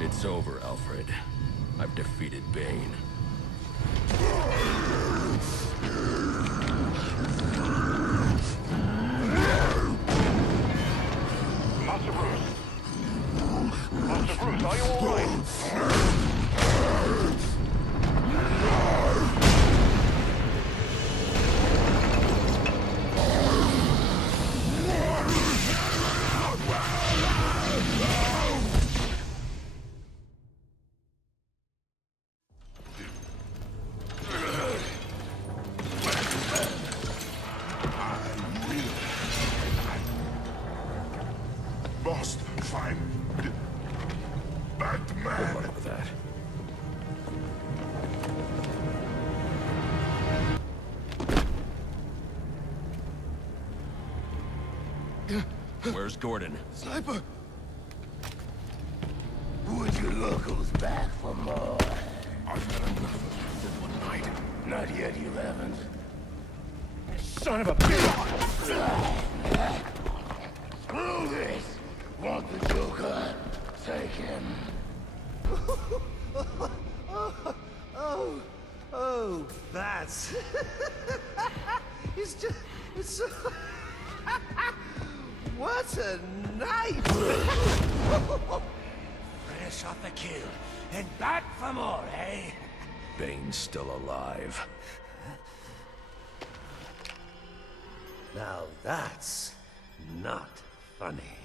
It's over, Alfred. I've defeated Bane. Master Bruce. Master Bruce, are you all right? Must find Batman. Good luck with that. Where's Gordon? Sniper! Would you locals back for more? I've got enough for one night. Not yet, you haven't. Son of a bitch! Screw this! Want the Joker? Take him. Oh, that's... it's so... What a night! Fresh off the kill, and back for more, eh? Bane's still alive. Now that's not funny.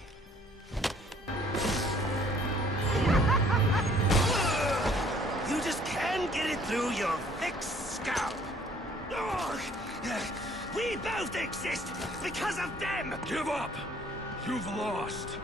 You just can't get it through your thick scalp. Ugh. We both exist because of them! Give up! You've lost!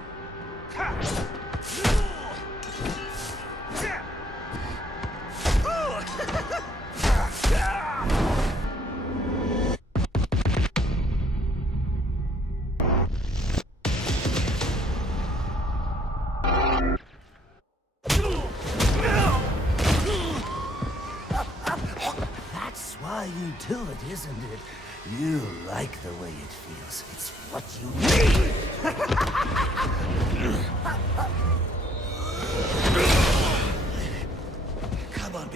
That's why you do it, isn't it? You like the way it feels. It's what you need!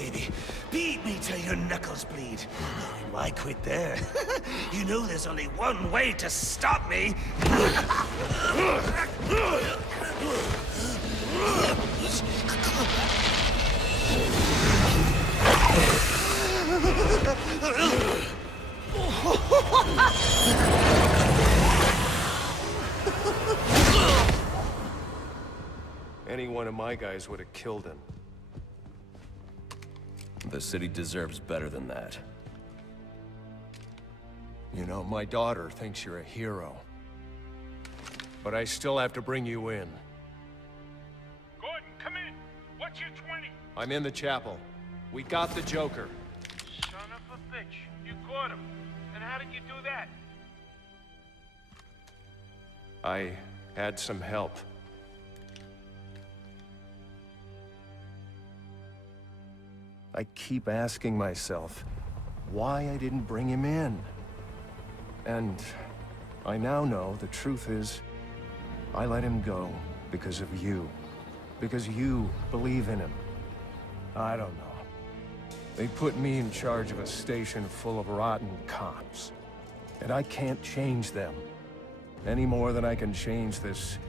baby. Beat me till your knuckles bleed. And why quit there? You know there's only one way to stop me. Any one of my guys would have killed him. The city deserves better than that. You know, my daughter thinks you're a hero. But I still have to bring you in. Gordon, come in. What's your 20? I'm in the chapel. We got the Joker. Son of a bitch. You caught him. And how did you do that? I had some help. I keep asking myself why I didn't bring him in. And I now know the truth is, I let him go because of you. Because you believe in him. I don't know. They put me in charge of a station full of rotten cops. And I can't change them. Any more than I can change this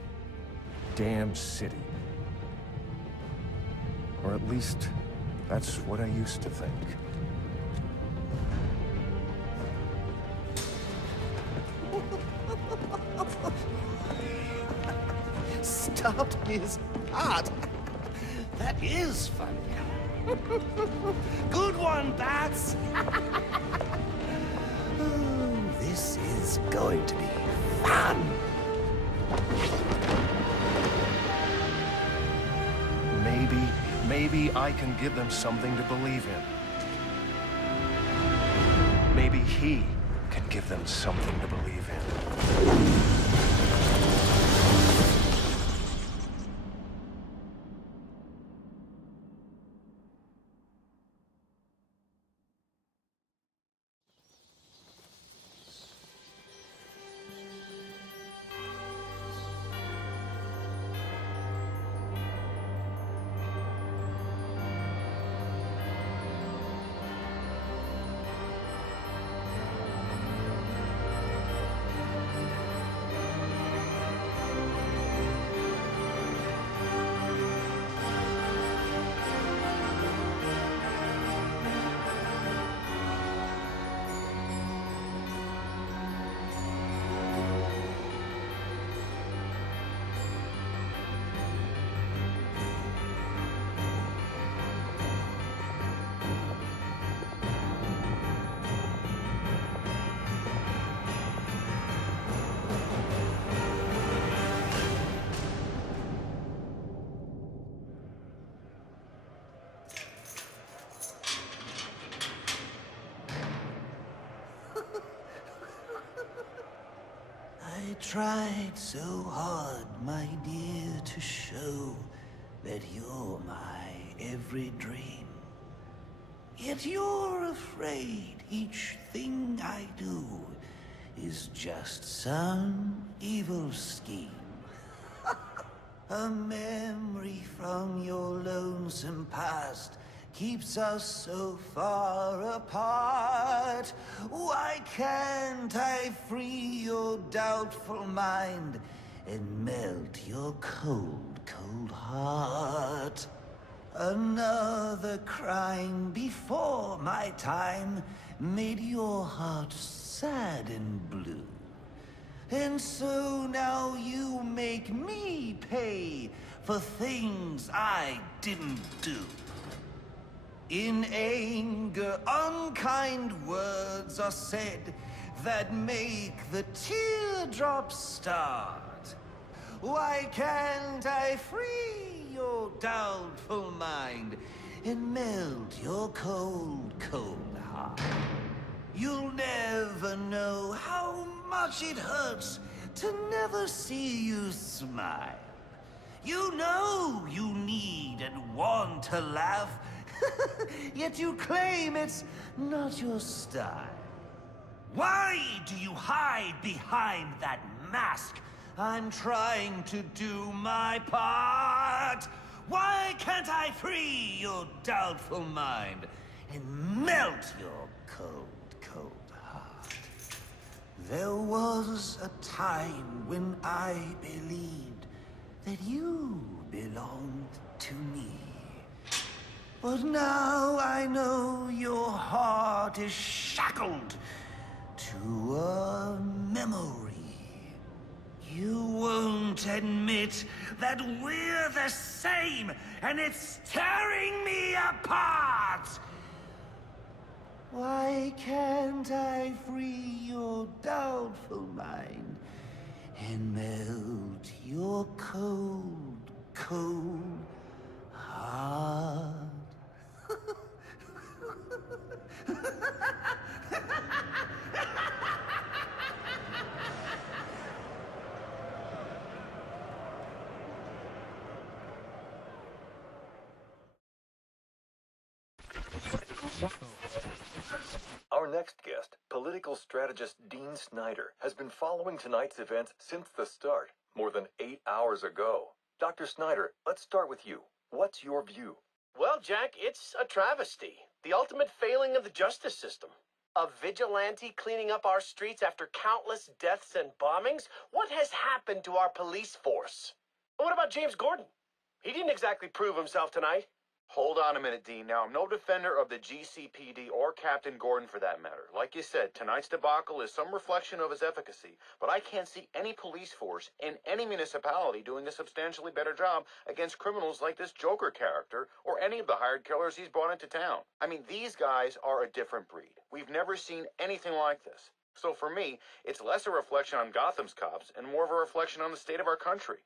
damn city. Or at least, that's what I used to think. Stopped his heart. That is funny. Good one, Bats. Oh, this is going to be fun. Maybe I can give them something to believe in. Maybe he can give them something to believe in. I tried so hard, my dear, to show that you're my every dream. Yet you're afraid each thing I do is just some evil scheme. A memory from your lonesome past keeps us so far apart. Why can't I free your doubtful mind and melt your cold, cold heart? Another crime before my time made your heart sad and blue. And so now you make me pay for things I didn't do. In anger, unkind words are said that make the teardrops start. Why can't I free your doubtful mind and melt your cold, cold heart? You'll never know how much it hurts to never see you smile. You know you need and want to laugh, yet you claim it's not your style. Why do you hide behind that mask? I'm trying to do my part. Why can't I free your doubtful mind and melt your cold, cold heart? There was a time when I believed that you belonged to me. But now I know your heart is shackled to a memory. You won't admit that we're the same, and it's tearing me apart! Why can't I free your doubtful mind and melt your cold, cold heart? Our next guest, political strategist Dean Snyder, has been following tonight's events since the start, more than 8 hours ago. Dr. Snyder, let's start with you. What's your view? Well, Jack, it's a travesty. The ultimate failing of the justice system. A vigilante cleaning up our streets after countless deaths and bombings? What has happened to our police force? What about James Gordon? He didn't exactly prove himself tonight. Hold on a minute, Dean. Now, I'm no defender of the GCPD or Captain Gordon for that matter. Like you said, tonight's debacle is some reflection of his efficacy, but I can't see any police force in any municipality doing a substantially better job against criminals like this Joker character or any of the hired killers he's brought into town. I mean, these guys are a different breed. We've never seen anything like this. So for me, it's less a reflection on Gotham's cops and more of a reflection on the state of our country.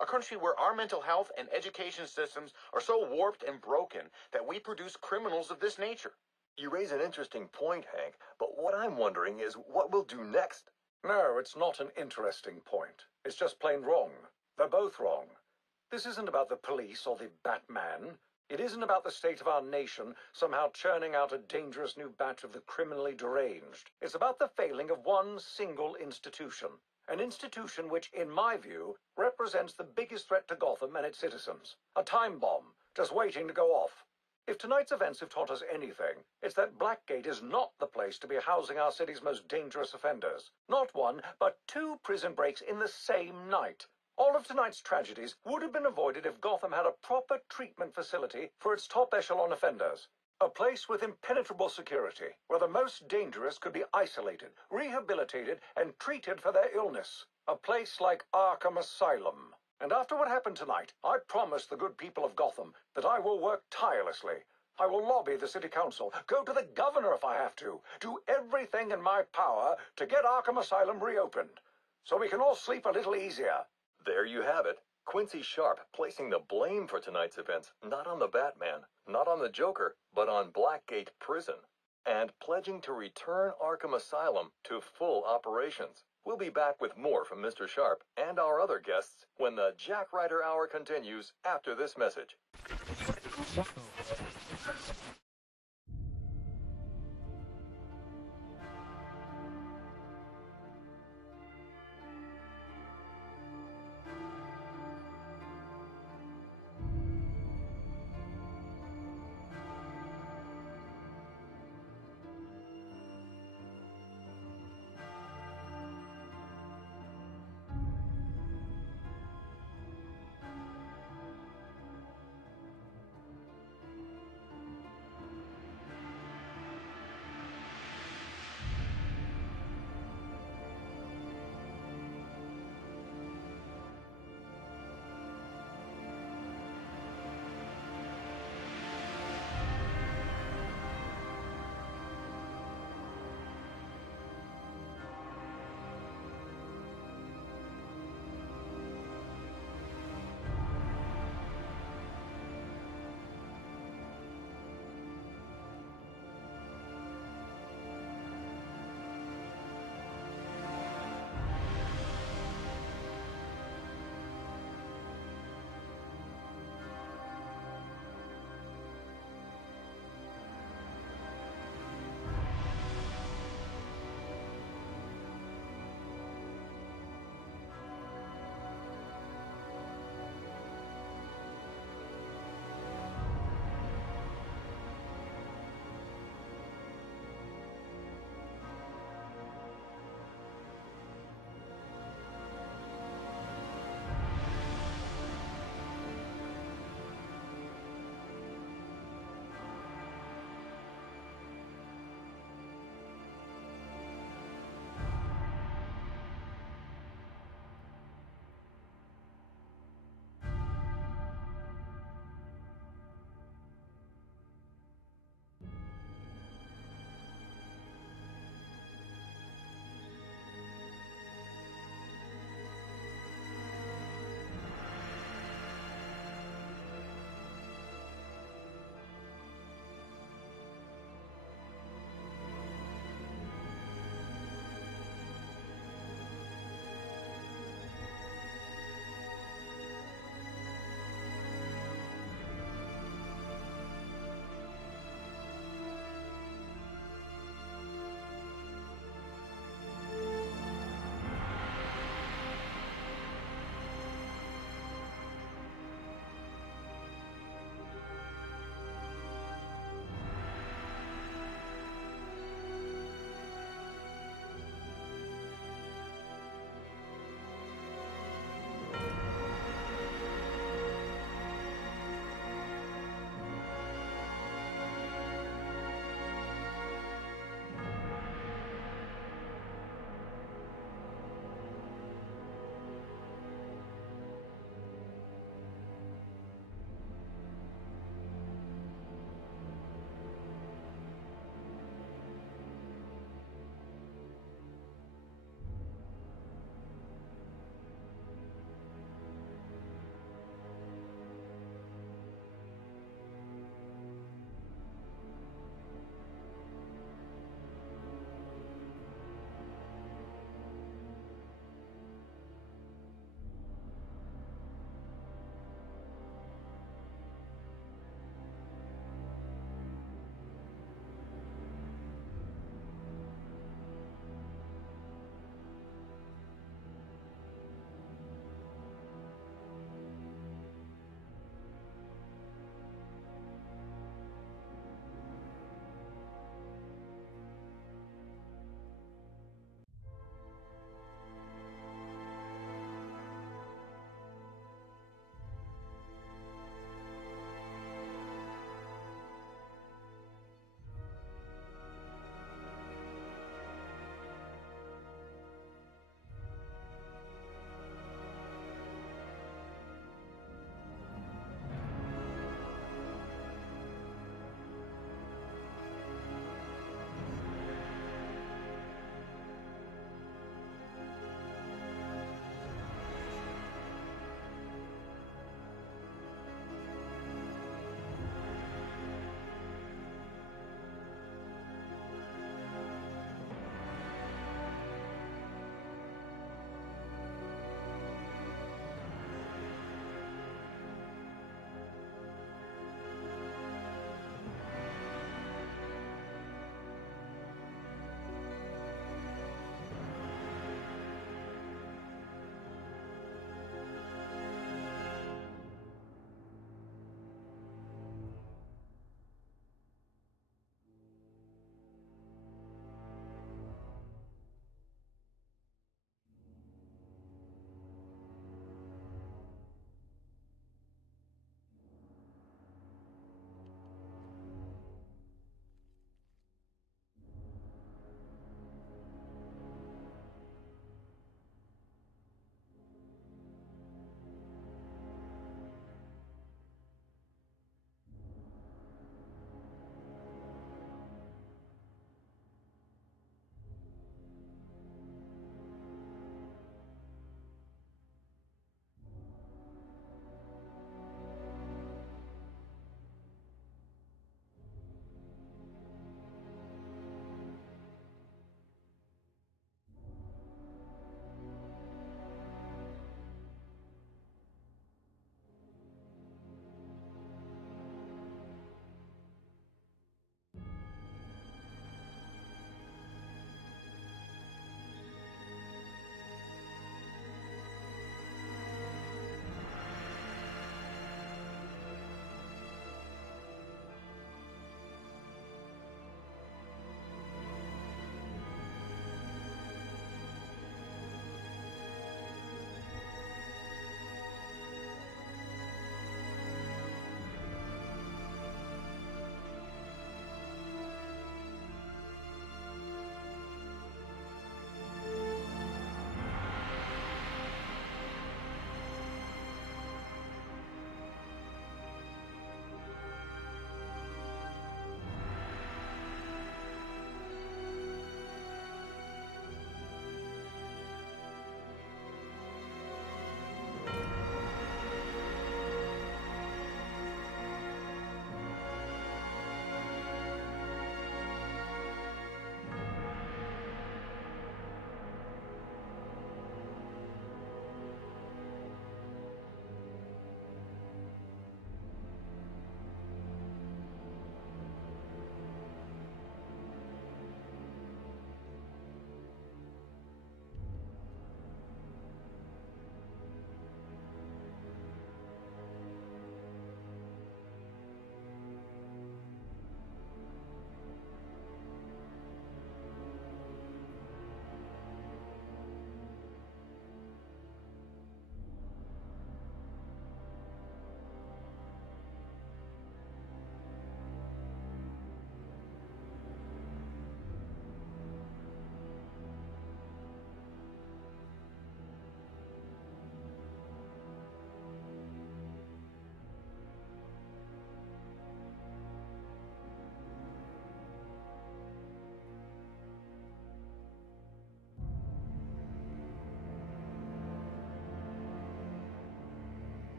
A country where our mental health and education systems are so warped and broken that we produce criminals of this nature. You raise an interesting point, Hank, but what I'm wondering is what we'll do next. No, it's not an interesting point. It's just plain wrong. They're both wrong. This isn't about the police or the Batman. It isn't about the state of our nation somehow churning out a dangerous new batch of the criminally deranged. It's about the failing of one single institution. An institution which, in my view, represents the biggest threat to Gotham and its citizens. A time bomb, just waiting to go off. If tonight's events have taught us anything, it's that Blackgate is not the place to be housing our city's most dangerous offenders. Not one, but 2 prison breaks in the same night. All of tonight's tragedies would have been avoided if Gotham had a proper treatment facility for its top echelon offenders. A place with impenetrable security, where the most dangerous could be isolated, rehabilitated, and treated for their illness. A place like Arkham Asylum. And after what happened tonight, I promise the good people of Gotham that I will work tirelessly. I will lobby the city council, go to the governor if I have to, do everything in my power to get Arkham Asylum reopened, so we can all sleep a little easier. There you have it. Quincy Sharp placing the blame for tonight's events not on the Batman, not on the Joker, but on Blackgate Prison, and pledging to return Arkham Asylum to full operations. We'll be back with more from Mr. Sharp and our other guests when the Jack Ryder Hour continues after this message.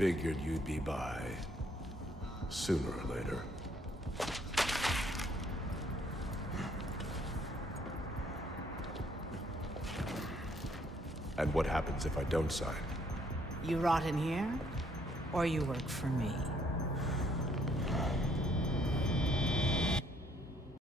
figured you'd be by. Sooner or later. And what happens if I don't sign? You rot in here, or you work for me.